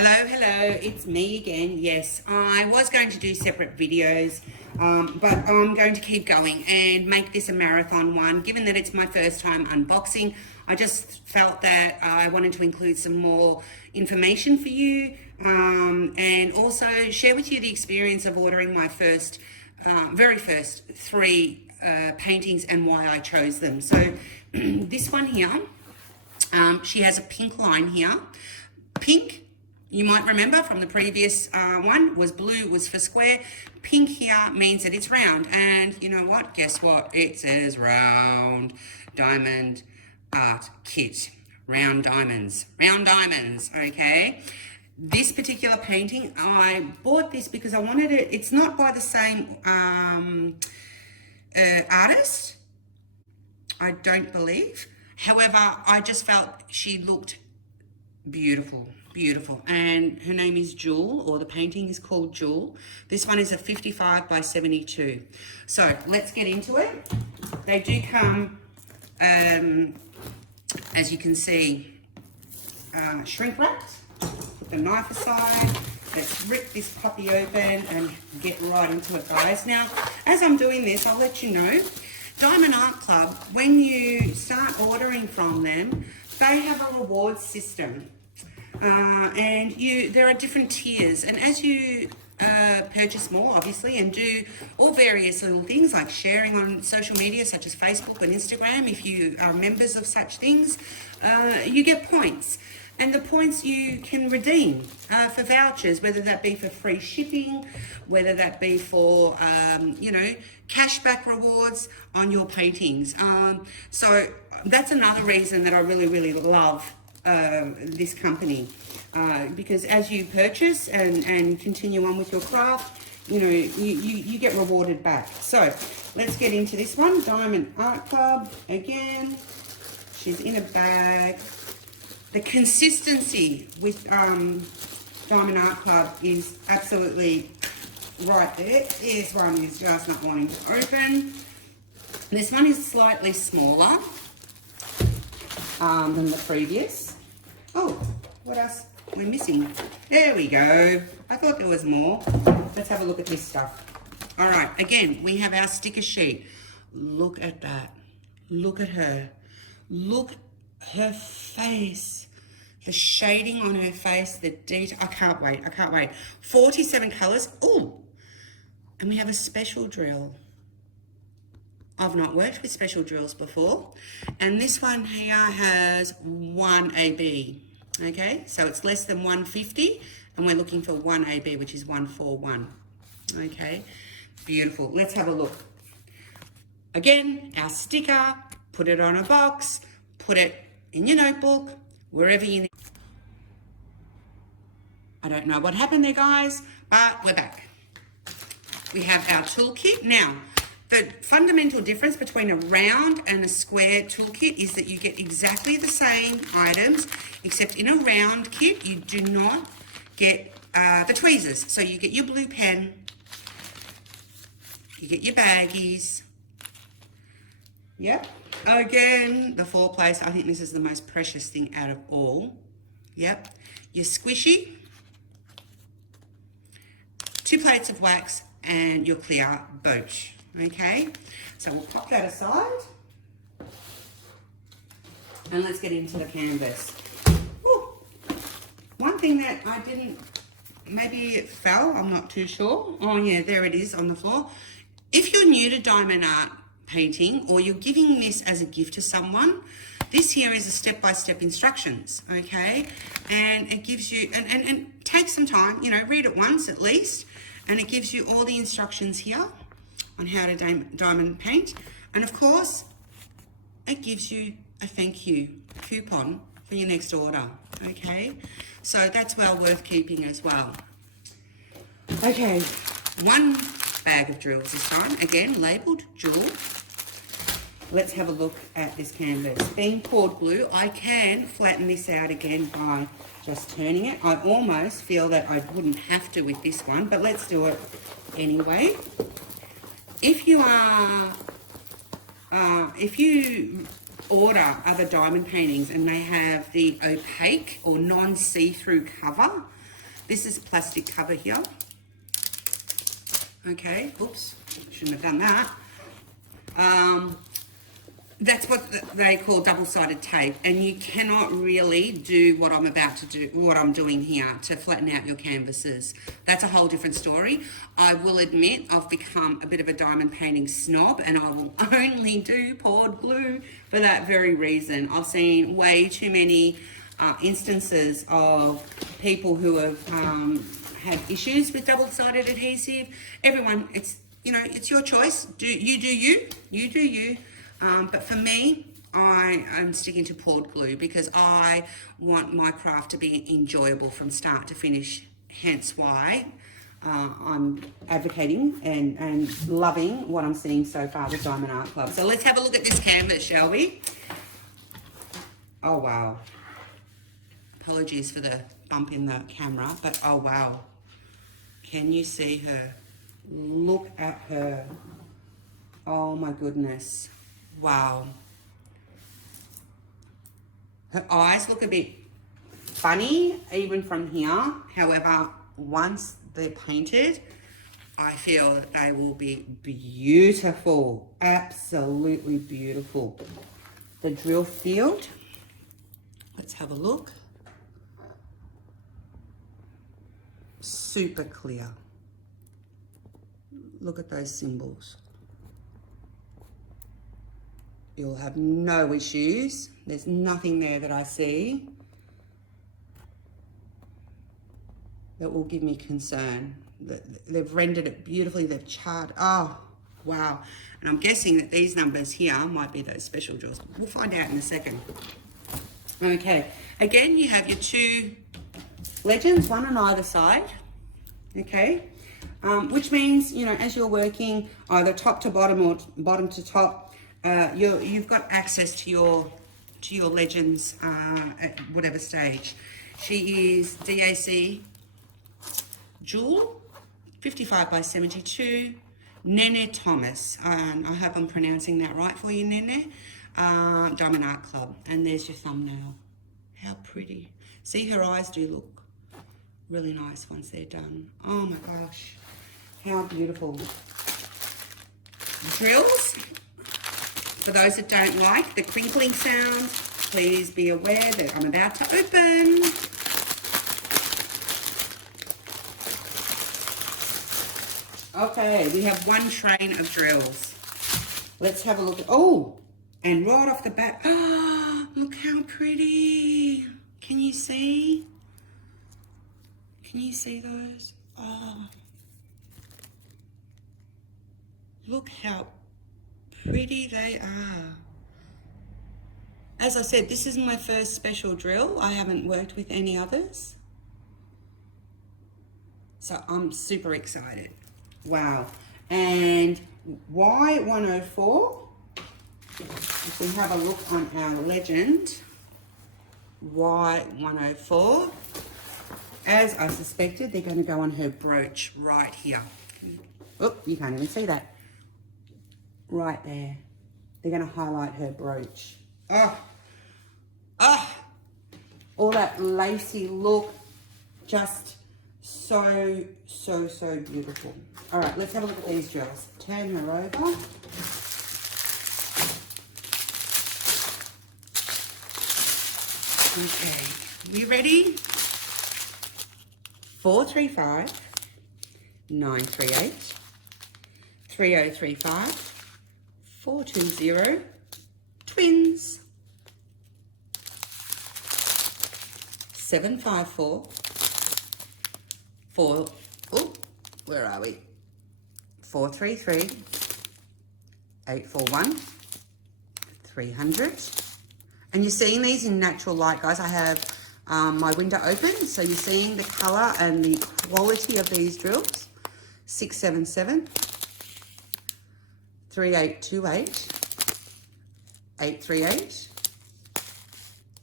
Hello, it's me again. Yes, I was going to do separate videos, but I'm going to keep going and make this a marathon one. Given that it's my first time unboxing, I just felt that I wanted to include some more information for you, and also share with you the experience of ordering my very first three paintings and why I chose them. So this one here, she has a pink line here. Pink, you might remember from the previous one, was blue, was for square. Pink here means that it's round. And you know what? Guess what? It says round diamond art kit. Round diamonds, okay? This particular painting, I bought this because I wanted it. It's not by the same artist, I don't believe. However, I just felt she looked beautiful. And her name is Jewel, or the painting is called Jewel. This one is a 55 by 72. So let's get into it. They do come, as you can see, shrink wrapped. Put the knife aside. Let's rip this puppy open and get right into it, guys. Now, as I'm doing this, I'll let you know, Diamond Art Club, when you start ordering from them, they have a reward system. And there are different tiers, and as you purchase more, obviously, and do all various little things like sharing on social media such as Facebook and Instagram, if you are members of such things, you get points. And the points you can redeem for vouchers, whether that be for free shipping, whether that be for, cashback rewards on your paintings. So that's another reason that I really love this company, because as you purchase and continue on with your craft, you get rewarded back. So let's get into this one. Diamond Art Club again. She's in a bag. The consistency with Diamond Art Club is absolutely right there. This one is just not wanting to open. This one is slightly smaller than the previous. Oh, what else we're missing? There we go. I thought there was more. Let's have a look at this stuff. All right, again, we have our sticker sheet. Look at that. Look at her. Look her face. The shading on her face, the detail. I can't wait. 47 colors. Oh, and we have a special drill. I've not worked with special drills before. And this one here has 1 AB. Okay, so it's less than 150, and we're looking for 1 AB, which is 141. Okay, beautiful. Let's have a look. Again, our sticker, put it on a box, put it in your notebook, wherever you need. I don't know what happened there, guys, but we're back. We have our toolkit. Now, the fundamental difference between a round and a square toolkit is that you get exactly the same items, except in a round kit, you do not get the tweezers. So you get your blue pen, you get your baggies. Yep. Again, the 4-place. I think this is the most precious thing out of all. Yep. Your squishy, 2 plates of wax, and your clear boat. Okay, so we'll pop that aside and let's get into the canvas. Ooh. One thing that I didn't, maybe it fell, I'm not too sure. Oh yeah, there it is on the floor. If you're new to diamond art painting, or you're giving this as a gift to someone, this here is a step-by-step instructions, okay? And it gives you, and take some time, read it once at least, and it gives you all the instructions here on how to diamond paint. And of course, it gives you a thank you coupon for your next order, okay? So that's well worth keeping as well. Okay, 1 bag of drills this time, again, labelled Jewel. Let's have a look at this canvas. Being poured blue, I can flatten this out again by just turning it. I almost feel that I wouldn't have to with this one, but let's do it anyway. If you order other diamond paintings and they have the opaque or non-see-through cover, This is plastic cover here. Okay, oops, shouldn't have done that. That's what they call double-sided tape, and you cannot really do what I'm about to do, what I'm doing here, to flatten out your canvases. That's a whole different story. I will admit I've become a bit of a diamond painting snob, and I will only do poured glue for that very reason. I've seen way too many instances of people who have had issues with double-sided adhesive. Everyone, it's, you know, it's your choice. You do you. But for me, I'm sticking to poured glue because I want my craft to be enjoyable from start to finish, hence why I'm advocating and loving what I'm seeing so far with Diamond Art Club. So let's have a look at this canvas, shall we? Oh, wow. Apologies for the bump in the camera, but oh, wow. Can you see her? Look at her. Oh, my goodness. Wow. Her eyes look a bit funny even from here. However, once they're painted, I feel that they will be beautiful. Absolutely beautiful. The drill field. Let's have a look. Super clear. Look at those symbols. You'll have no issues. There's nothing there that I see that will give me concern. They've rendered it beautifully. They've charted. Oh, wow. And I'm guessing that these numbers here might be those special drills. We'll find out in a second. Okay. Again, you have your two legends, one on either side. Okay. Which means, you know, as you're working either top to bottom or bottom to top, you've got access to your legends at whatever stage. She is DAC Jewel, 55 by 72, Nene Thomas. I hope I'm pronouncing that right for you, Nene. Diamond Art Club. And there's your thumbnail. How pretty. See, her eyes do look really nice once they're done. Oh my gosh. How beautiful. Drills. For those that don't like the crinkling sound, please be aware that I'm about to open. Okay, we have one train of drills. Let's have a look. Oh, and right off the bat, oh, look how pretty. Can you see? Can you see those? Oh, look how pretty they are. As I said, this is my first special drill. I haven't worked with any others. So I'm super excited. Wow. And Y104, if we have a look on our legend, Y104, as I suspected, they're going to go on her brooch right here. Oh, you can't even see that. Right there. They're going to highlight her brooch. Oh, oh, all that lacy look, just so beautiful. All right, let's have a look at these drills. Turn her over. Okay, you ready? 435 938 3035 420 twins 754 4. Oh, where are we? 433 841 300. And you're seeing these in natural light, guys. I have my window open, so you're seeing the color and the quality of these drills. 677 3828 838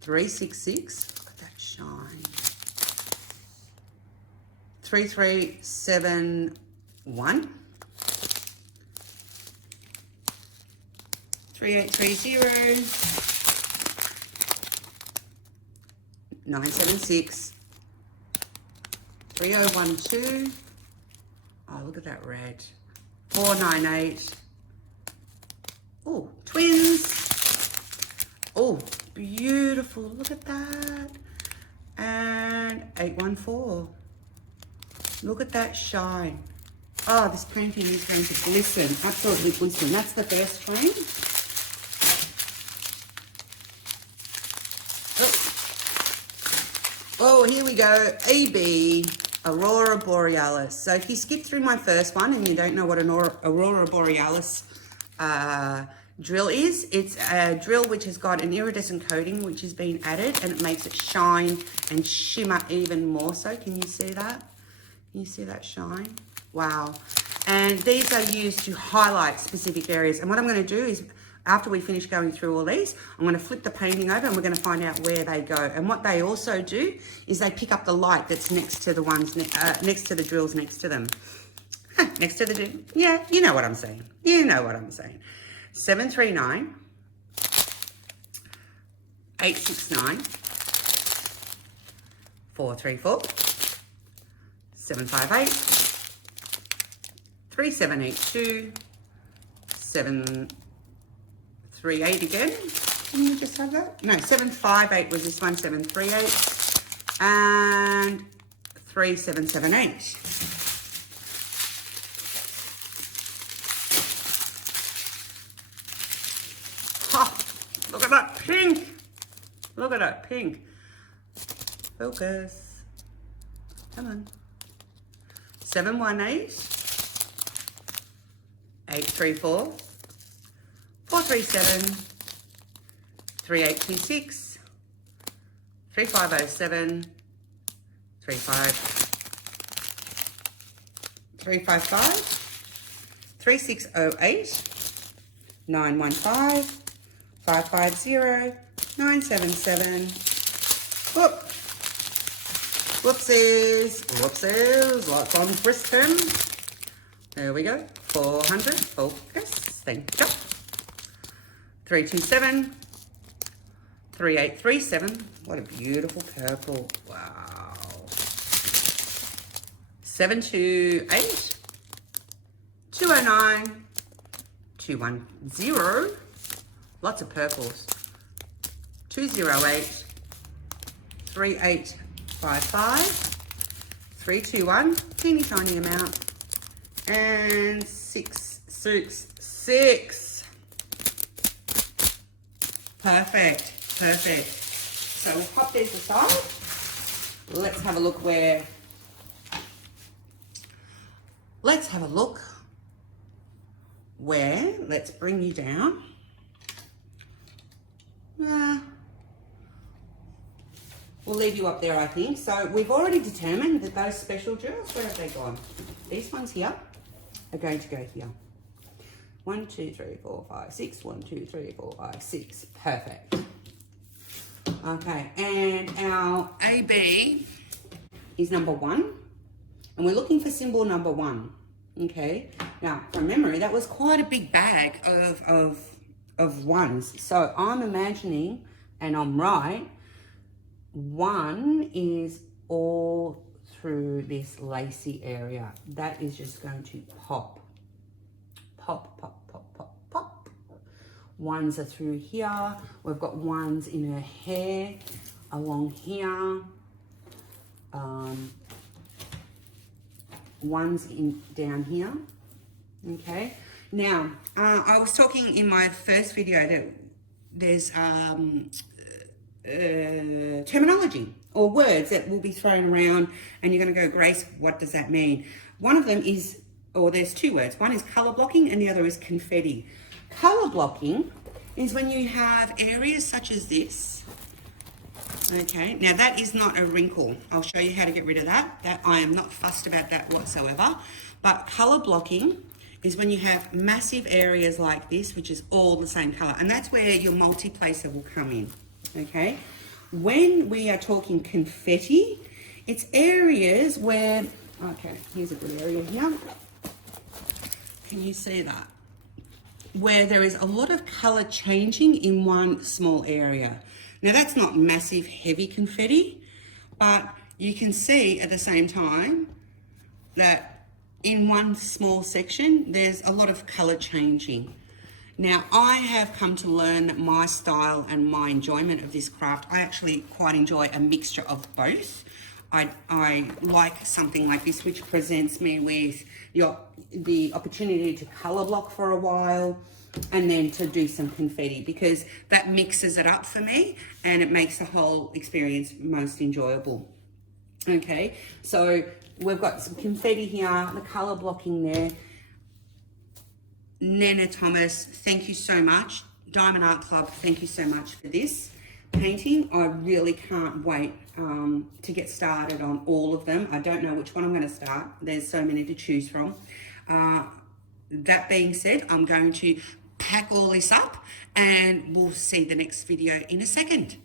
366. Look at that shine. 3371 3830 976 3012. Oh, look at that red. 498. Oh, twins. Oh, beautiful. Look at that. And 814. Look at that shine. Oh, this painting is going to glisten. Absolutely glisten. That's the first train. Oh, here we go. AB, Aurora Borealis. So if you skip through my first one and you don't know what an Aurora Borealis drill is, it's a drill which has got an iridescent coating which has been added, and it makes it shine and shimmer even more so. Can you see that? Can you see that shine? Wow. And these are used to highlight specific areas. And what I'm going to do is, after we finish going through all these, I'm going to flip the painting over and we're going to find out where they go. And what they also do is they pick up the light that's next to the ones, next to the drills next to them. Next to the, yeah, you know what I'm saying. You know what I'm saying. 739, 869, 434, 758, 3782, 738 again. Can you just have that? No, 758 was this one, 738, and 3778. Oh, look at that pink. Look at that pink. Focus. Come on. 718, 834, 437, 3826, 3507, 355, 3608, 915, 550, 977. Whoop. Whoopsies. Whoopsies. Lots on Brisbane. There we go. 400. Focus. Thank you. 327. 3837. What a beautiful purple. Wow. 728. 209. 210. Lots of purples. 208. 3855. 321. Teeny tiny amount. And 666. Perfect. Perfect. So we'll pop these aside. Let's have a look where. Let's have a look where. Let's bring you down. We'll leave you up there, I think. So we've already determined that those special drills, where have they gone? These ones here are going to go here. 1, 2, 3, 4, 5, 6. 1, 2, 3, 4, 5, 6. Perfect. Okay, and our AB is number 1. And we're looking for symbol number 1. Okay. Now, from memory, that was quite a big bag of ones. So I'm imagining, and I'm right, 1 is all through this lacy area. That is just going to pop. Pop, pop, pop, pop, pop. 1s are through here. We've got 1s in her hair along here. 1s in down here. Okay. Now, I was talking in my first video that there's terminology or words that will be thrown around and you're going to go, Grace, what does that mean? One of them is, or there's 2 words. One is color blocking and the other is confetti. Color blocking is when you have areas such as this. Okay, now that is not a wrinkle. I'll show you how to get rid of that. That I am not fussed about that whatsoever. But color blocking is when you have massive areas like this, which is all the same color. And that's where your multi-placer will come in. Okay, when we are talking confetti, it's areas where, okay, here's a good area here. Can you see that? Where there is a lot of color changing in one small area. Now that's not massive heavy confetti, but you can see at the same time that in one small section, there's a lot of color changing. Now, I have come to learn that my style and my enjoyment of this craft, I actually quite enjoy a mixture of both. I like something like this, which presents me with the opportunity to color block for a while and then to do some confetti, because that mixes it up for me and it makes the whole experience most enjoyable. Okay, so we've got some confetti here, the color blocking there. Nana Thomas, thank you so much. Diamond Art Club, thank you so much for this painting. I really can't wait to get started on all of them. I don't know which one I'm going to start. There's so many to choose from. That being said, I'm going to pack all this up and we'll see the next video in a second.